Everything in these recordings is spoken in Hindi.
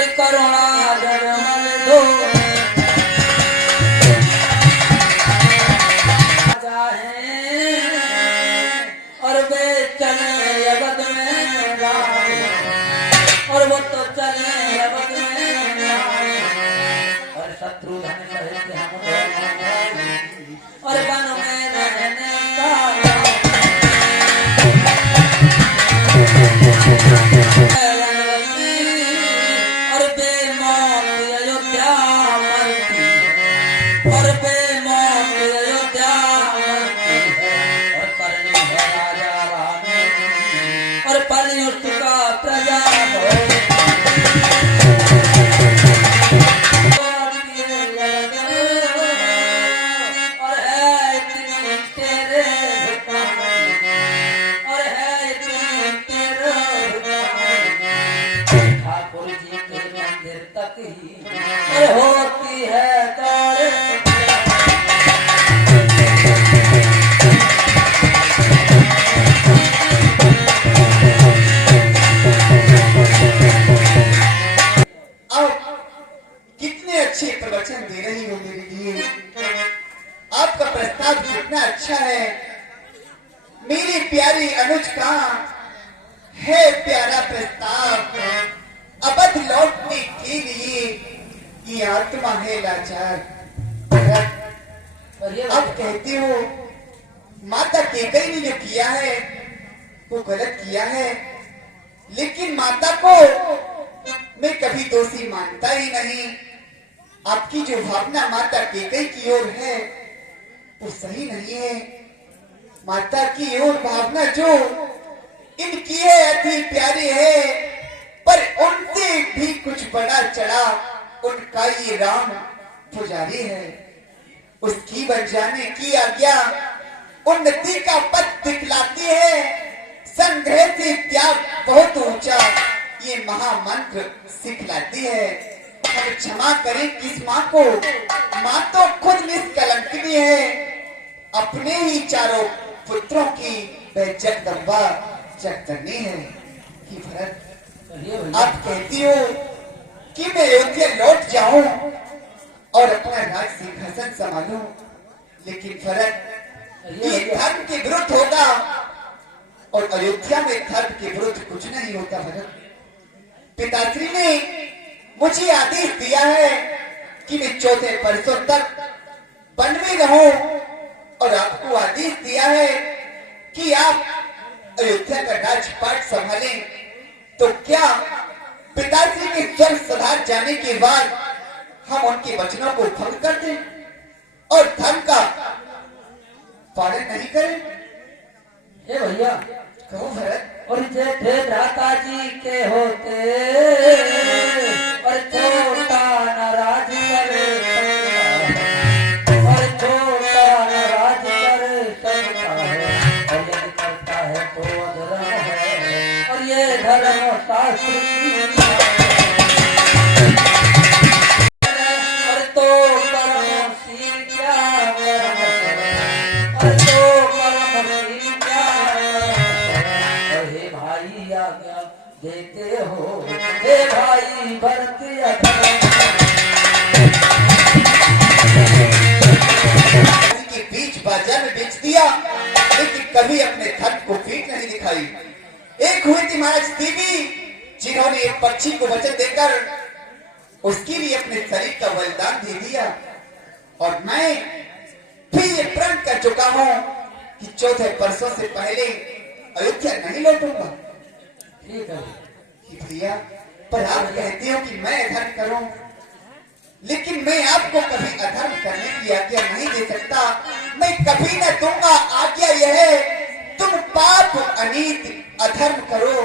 और करुणा जन्म दो और वे चले अवध में राम और वो तो चले अवध में राम और शत्रुघ्न सहित हम और वन में रहने का और बेमौत अयोध्या मरती और बेमौत अयोध्या मरती और करनी है राजा राम और परियुक्त का प्रजा होती है कितने अच्छे प्रवचन दे रही हो मेरे लिए। आपका प्रस्ताव कितना अच्छा है। मेरी प्यारी अनुज का है प्यारा प्रस्ताव। अवध लौटने के लिए ये आत्मा है लाचार। अब कहती हो माता कैकेयी ने जो किया है वो गलत किया है, लेकिन माता को मैं कभी दोषी मानता ही नहीं। आपकी जो भावना माता कैकेयी की ओर है वो सही नहीं है। माता की ओर भावना जो इनकी है अति प्यारी है, पर उनसे भी कुछ बड़ा चढ़ा उनका ये राम पुजारी है। उसकी बन जाने की आज्ञा उन्नति का पथ दिखलाती है। संग्रह से त्याग बहुत ऊंचा ये महामंत्र सिखलाती है। हम क्षमा करें किस माँ को, माँ तो खुद निष्कलंकिनी है। अपने ही चारों पुत्रों की वह जगदम्बा जगदनी है। कि भरत आप कहती हो कि मैं अयोध्या लौट जाऊं और अपना राज सिंहासन संभालूं, लेकिन भरत ये धर्म के विरुद्ध होगा और अयोध्या में धर्म के विरुद्ध कुछ नहीं होता। भरत पिताश्री ने मुझे आदेश दिया है कि मैं चौथे परसों तक वन में रहूं और आपको आदेश दिया है कि आप अयोध्या का राजपाट संभालें। तो क्या पिताश्री के स्वर्ग सुधार जाने के बाद हम उनके वचनों को भंग कर दें और धर्म का पालन नहीं करें? हे भैया कहो भरत। और जेठे भ्राता जी के होते और छोटा नाराज करे और छोटा नाराज करे सकता है और यदि करता है तो अधर्म है और ये धर्म शास्त्र की और तो कर्मशील क्या और तो कर्मशील क्या भाई आज्ञा देते हो हे भाई भरत के बीच बाजार में बेच दिया, लेकिन कभी अपने धर्म को पीठ नहीं दिखाई। एक हुई थी महाराज देवी जिन्होंने एक पक्षी को वचन देकर उसके लिए अपने शरीर का बलिदान दे दिया। और मैं भी ये प्रण कर चुका हूँ कि चौथे परसों से पहले अयोध्या नहीं लौटूंगा। ठीक है भैया, पर आप कहते हो कि मैं अधर्म करूं, लेकिन मैं आपको कभी अधर्म करने की आज्ञा नहीं दे सकता। मैं कभी न दूंगा आज्ञा। यह है तुम पाप अनीत अधर्म करो,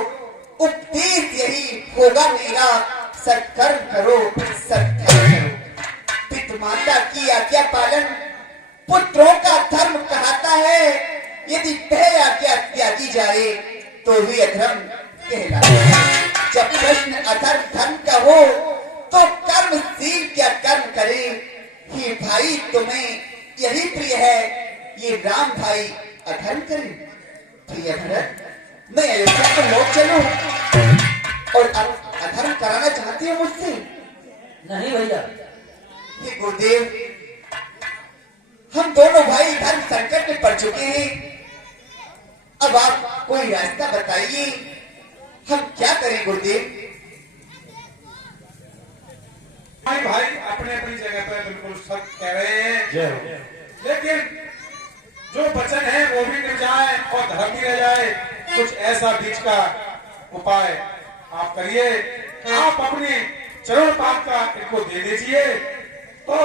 उपदेश यही होगा मेरा। सत्कर्म करो, सत्कर्म करो। पिता माता की आज्ञा पालन पुत्रों का धर्म कहता है। यदि वह आज्ञा त्यागी जाए तो भी अधर्म कहलाता। जब प्रश्न अधर्म धर्म का हो तो कर्मशील क्या कर्म करे। ये भाई तुम्हें यही प्रिय है, ये राम भाई अधर्म करे। प्रिय भरत, मैं अयोध्या को लौट चलूं और अब अधर्म कराना चाहती हो मुझसे? नहीं भैया, हे गुरुदेव, हम दोनों भाई धर्म संकट में पड़ चुके हैं। अब आप कोई रास्ता बताइए, हम क्या करें गुरुदेव? भाई भाई अपने अपनी जगह पर बिल्कुल सच कह रहे हैं, लेकिन जो वचन है वो भी मिल जाए और धर्म भी रह जाए। कुछ ऐसा बीच का उपाय आप करिए। आप अपने चरण पाप का इनको दे दीजिए तो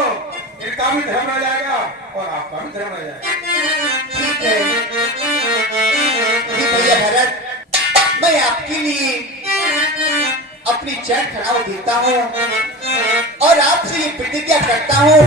इनका भी धर्म रह जाएगा और आपका भी धर्म रह जाएगा। ठीक है भैया भरत, मैं आपके लिए अपनी चरण खड़ाव देता हूँ और आपसे ये प्रतिज्ञा करता हूँ